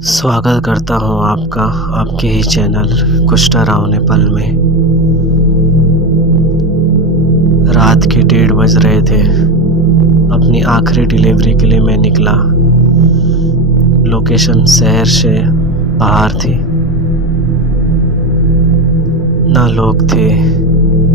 स्वागत करता हूँ आपका आपके ही चैनल कुष्टा राव ने पल में। रात के 1:30 बज रहे थे। अपनी आखिरी डिलीवरी के लिए मैं निकला। लोकेशन शहर से बाहर थी। ना लोग थे,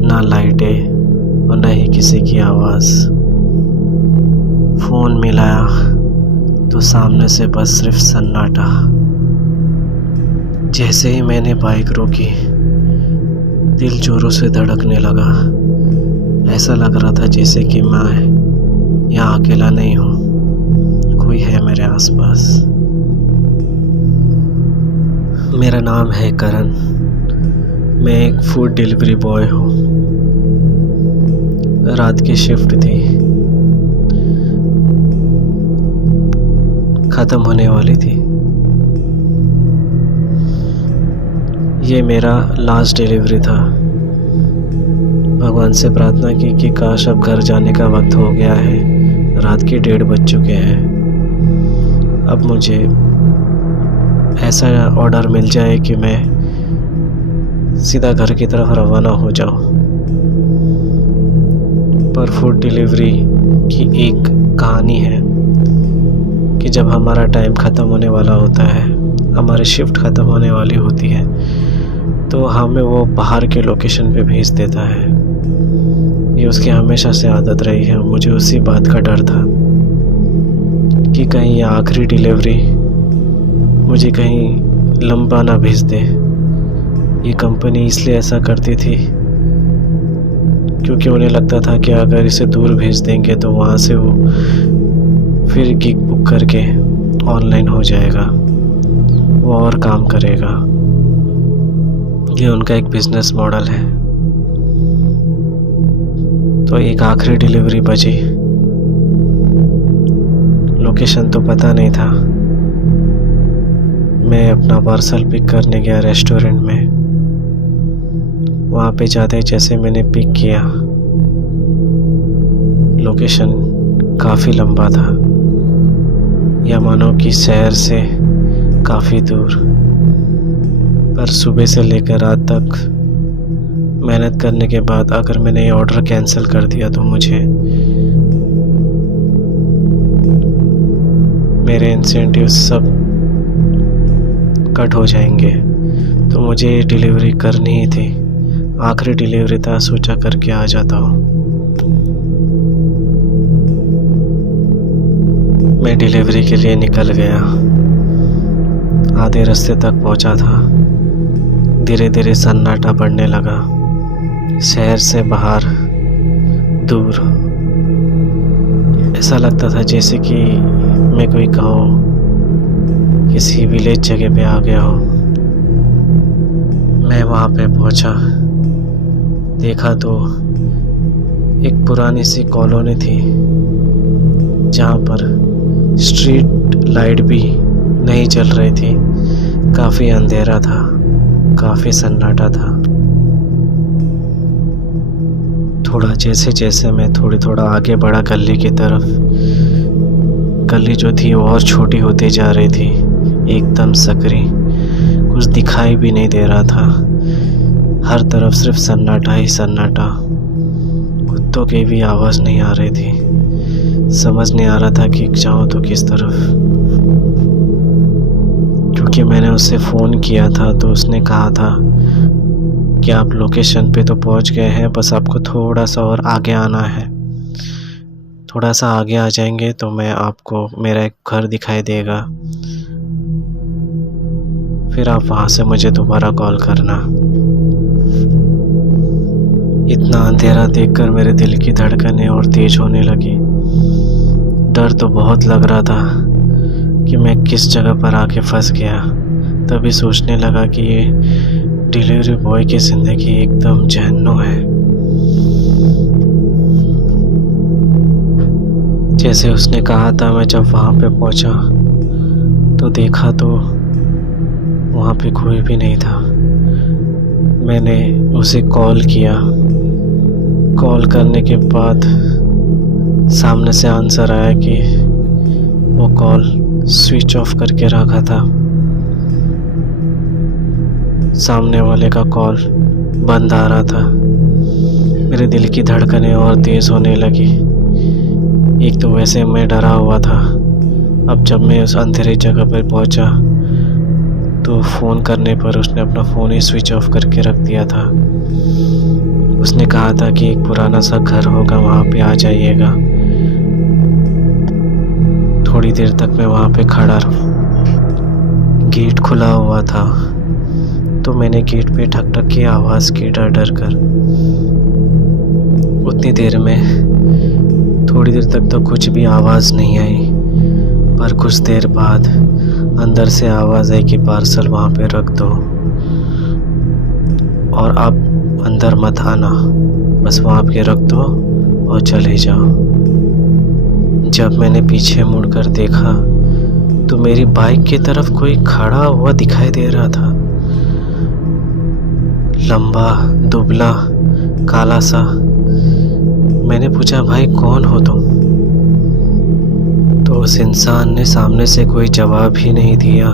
ना लाइटें और न ही किसी की आवाज़। फ़ोन मिलाया तो सामने से बस सिर्फ सन्नाटा। जैसे ही मैंने बाइक रोकी, दिल जोरों से धड़कने लगा। ऐसा लग रहा था जैसे कि मैं यहाँ अकेला नहीं हूँ, कोई है मेरे आसपास। मेरा नाम है करण। मैं एक फूड डिलीवरी बॉय हूँ। रात की शिफ्ट थी, ख़त्म होने वाली थी। ये मेरा लास्ट डिलीवरी था। भगवान से प्रार्थना की कि काश अब घर जाने का वक्त हो गया है। रात के 1:30 बज चुके हैं। अब मुझे ऐसा ऑर्डर मिल जाए कि मैं सीधा घर की तरफ रवाना हो जाऊं। पर फूड डिलीवरी की एक कहानी है कि जब हमारा टाइम ख़त्म होने वाला होता है, हमारी शिफ्ट ख़त्म होने वाली होती है, तो हमें वो बाहर के लोकेशन पे भेज देता है। ये उसकी हमेशा से आदत रही है। मुझे उसी बात का डर था कि कहीं ये आखिरी डिलीवरी मुझे कहीं लंबा ना भेज दे। ये कंपनी इसलिए ऐसा करती थी क्योंकि उन्हें लगता था कि अगर इसे दूर भेज देंगे तो वहाँ से वो फिर गिग बुक करके ऑनलाइन हो जाएगा, वो और काम करेगा। ये उनका एक बिजनेस मॉडल है। तो एक आखिरी डिलीवरी बची। लोकेशन तो पता नहीं था। मैं अपना पार्सल पिक करने गया रेस्टोरेंट में। वहाँ पे जाते जैसे मैंने पिक किया, लोकेशन काफ़ी लंबा था, या मानो कि शहर से काफ़ी दूर। पर सुबह से लेकर रात तक मेहनत करने के बाद अगर मैंने ये ऑर्डर कैंसिल कर दिया तो मुझे मेरे इंसेंटिव सब कट हो जाएंगे। तो मुझे ये डिलीवरी करनी ही थी। आखिरी डिलीवरी था, सोचा करके आ जाता हूँ। मैं डिलीवरी के लिए निकल गया। आधे रास्ते तक पहुंचा था। धीरे धीरे सन्नाटा बढ़ने लगा। शहर से बाहर, दूर। ऐसा लगता था जैसे कि मैं कोई गाँव, किसी विलेज जगह पे आ गया हूँ। मैं वहाँ पे पहुंचा, देखा तो एक पुरानी सी कॉलोनी थी जहाँ पर स्ट्रीट लाइट भी नहीं जल रही थी। काफ़ी अंधेरा था, काफ़ी सन्नाटा था। थोड़ा जैसे जैसे मैं थोड़ा आगे बढ़ा गली की तरफ, गली जो थी वो और छोटी होती जा रही थी, एकदम सकरी। कुछ दिखाई भी नहीं दे रहा था। हर तरफ सिर्फ सन्नाटा ही सन्नाटा। कुत्तों की भी आवाज़ नहीं आ रही थी। समझ नहीं आ रहा था कि जाऊँ तो किस तरफ, क्योंकि मैंने उससे फ़ोन किया था तो उसने कहा था कि आप लोकेशन पे तो पहुंच गए हैं, बस आपको थोड़ा सा और आगे आना है। थोड़ा सा आगे आ जाएंगे तो मैं आपको मेरा एक घर दिखाई देगा, फिर आप वहाँ से मुझे दोबारा कॉल करना। इतना अंधेरा देखकर मेरे दिल की धड़कनें और तेज होने लगी। डर तो बहुत लग रहा था कि मैं किस जगह पर आके फंस गया। तभी सोचने लगा कि ये डिलीवरी बॉय की ज़िंदगी एकदम जहन्नुम है। जैसे उसने कहा था, मैं जब वहाँ पे पहुँचा तो देखा तो वहाँ पे कोई भी नहीं था। मैंने उसे कॉल किया। कॉल करने के बाद सामने से आंसर आया कि वो कॉल स्विच ऑफ करके रखा था। सामने वाले का कॉल बंद आ रहा था। मेरे दिल की धड़कनें और तेज़ होने लगी। एक तो वैसे मैं डरा हुआ था, अब जब मैं उस अंधेरी जगह पर पहुंचा तो फ़ोन करने पर उसने अपना फ़ोन ही स्विच ऑफ करके रख दिया था। उसने कहा था कि एक पुराना सा घर होगा, वहाँ पे आ जाइएगा। थोड़ी देर तक मैं वहाँ पे खड़ा रहा। गेट खुला हुआ था तो मैंने गेट पे ठक ठक की आवाज़ की डर डर कर। उतनी देर में थोड़ी देर तक तो कुछ भी आवाज़ नहीं आई, पर कुछ देर बाद अंदर से आवाज़ आई कि पार्सल वहाँ पे रख दो और अब अंदर मत आना, बस वहाँ पे रख दो और चले जाओ। जब मैंने पीछे मुड़कर देखा तो मेरी बाइक की तरफ कोई खड़ा हुआ दिखाई दे रहा था। लंबा, दुबला, काला सा। मैंने पूछा, भाई कौन हो तुम? तो उस इंसान ने सामने से कोई जवाब ही नहीं दिया।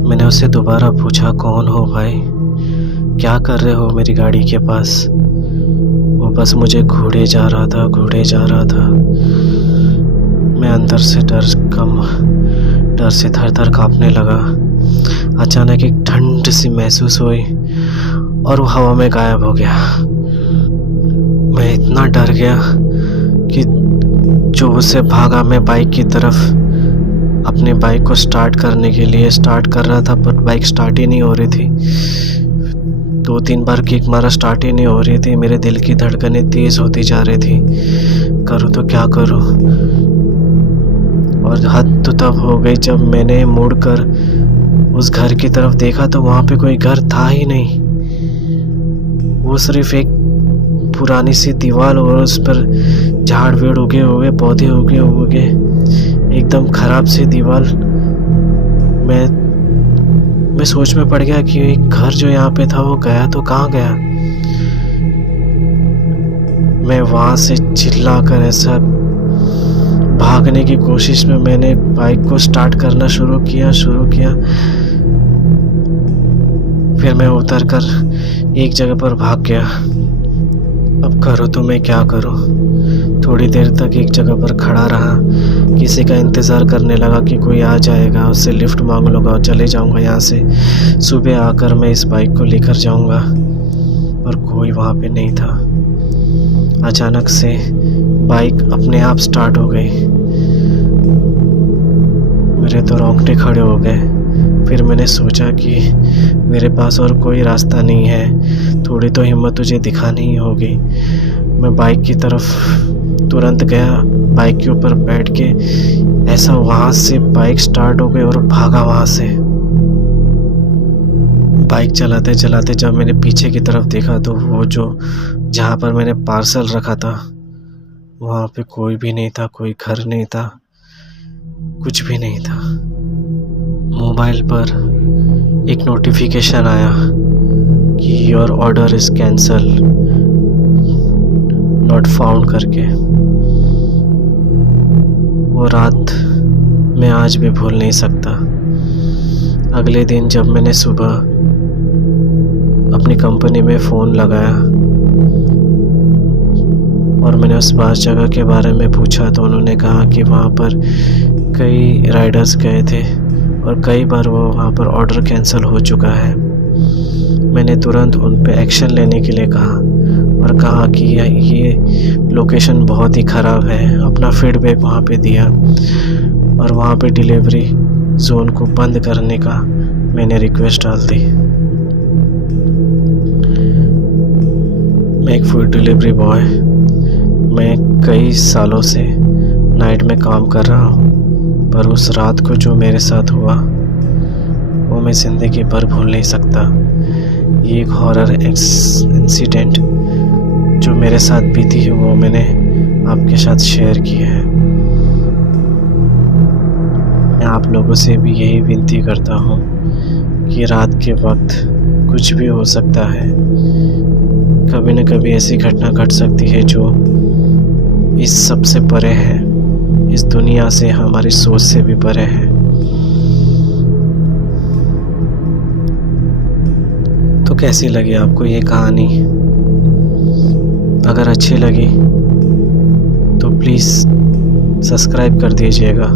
मैंने उससे दोबारा पूछा, कौन हो भाई? क्या कर रहे हो मेरी गाड़ी के पास? वो बस मुझे घूरे जा रहा था, घूरे जा रहा था। मैं अंदर से डर से थर थर काँपने लगा। अचानक एक ठंड सी महसूस हुई और वो हवा में गायब हो गया। मैं इतना डर गया कि जो उससे भागा, मैं बाइक की तरफ अपने बाइक को स्टार्ट करने के लिए स्टार्ट कर रहा था, पर बाइक स्टार्ट ही नहीं हो रही थी। 2-3 बार किक मारा, स्टार्ट ही नहीं हो रही थी। मेरे दिल की धड़कनें तेज़ होती जा रही थी। करूँ तो क्या करूँ? और हद तो तब हो गई जब मैंने मुड़कर उस घर की तरफ देखा तो वहाँ पे कोई घर था ही नहीं। वो सिर्फ एक पुरानी सी दीवार और उस पर झाड़ वेड़ उगे हुए, पौधे उगे हुए, एकदम खराब सी दीवार। मैं सोच में पड़ गया कि एक घर जो यहाँ पे था वो गया तो कहाँ गया। मैं वहाँ से चिल्लाकर ऐसा भागने की कोशिश में मैंने बाइक को स्टार्ट करना शुरू किया। फिर मैं उतरकर एक जगह पर भाग गया। अब करूँ तो मैं क्या करूँ? थोड़ी देर तक एक जगह पर खड़ा रहा, किसी का इंतज़ार करने लगा कि कोई आ जाएगा, उससे लिफ्ट मांग लूँगा और चले जाऊँगा यहाँ से। सुबह आकर मैं इस बाइक को लेकर जाऊँगा, पर कोई वहाँ पे नहीं था। अचानक से बाइक अपने आप स्टार्ट हो गई। मेरे तो रोंगटे खड़े हो गए। फिर मैंने सोचा कि मेरे पास और कोई रास्ता नहीं है, थोड़ी तो हिम्मत तुझे दिखानी ही होगी। मैं बाइक की तरफ तुरंत गया, बाइक के ऊपर बैठ के ऐसा वहाँ से बाइक स्टार्ट हो गई और भागा वहाँ से। बाइक चलाते चलाते जब मैंने पीछे की तरफ देखा तो वो जो जहाँ पर मैंने पार्सल रखा था वहाँ पे कोई भी नहीं था, कोई घर नहीं था, कुछ भी नहीं था। मोबाइल पर एक नोटिफिकेशन आया कि your order is cancel, not found करके। वो रात मैं आज भी भूल नहीं सकता। अगले दिन जब मैंने सुबह अपनी कंपनी में फ़ोन लगाया और मैंने उस बास जगह के बारे में पूछा तो उन्होंने कहा कि वहाँ पर कई राइडर्स गए थे और कई बार वो वहाँ पर ऑर्डर कैंसिल हो चुका है। मैंने तुरंत उन पे एक्शन लेने के लिए कहा और कहा कि ये लोकेशन बहुत ही ख़राब है। अपना फीडबैक वहाँ पे दिया और वहाँ पे डिलीवरी जोन को बंद करने का मैंने रिक्वेस्ट डाल दी। मैं एक फूड डिलीवरी बॉय, मैं कई सालों से नाइट में काम कर रहा हूँ, पर उस रात को जो मेरे साथ हुआ वो मैं ज़िंदगी भर भूल नहीं सकता। ये एक हॉरर इंसिडेंट जो मेरे साथ बीती है वो मैंने आपके साथ शेयर की है। मैं आप लोगों से भी यही विनती करता हूँ कि रात के वक्त कुछ भी हो सकता है, कभी न कभी ऐसी घटना घट सकती है जो इस सब से परे है, इस दुनिया से, हमारी सोच से भी परे है। कैसी लगी आपको ये कहानी? अगर अच्छी लगी तो प्लीज़ सब्सक्राइब कर दीजिएगा।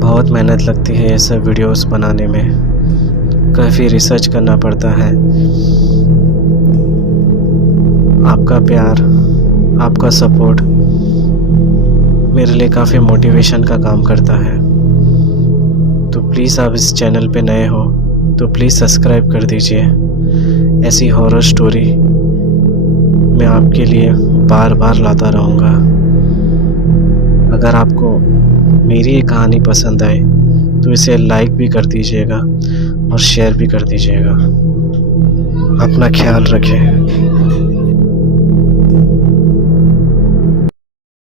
बहुत मेहनत लगती है ये सब वीडियोस बनाने में, काफ़ी रिसर्च करना पड़ता है। आपका प्यार, आपका सपोर्ट मेरे लिए काफ़ी मोटिवेशन का काम करता है। तो प्लीज़ आप इस चैनल पे नए हो तो प्लीज़ सब्सक्राइब कर दीजिए। ऐसी हॉरर स्टोरी मैं आपके लिए बार बार लाता रहूँगा। अगर आपको मेरी ये कहानी पसंद आए तो इसे लाइक भी कर दीजिएगा और शेयर भी कर दीजिएगा। अपना ख्याल रखें।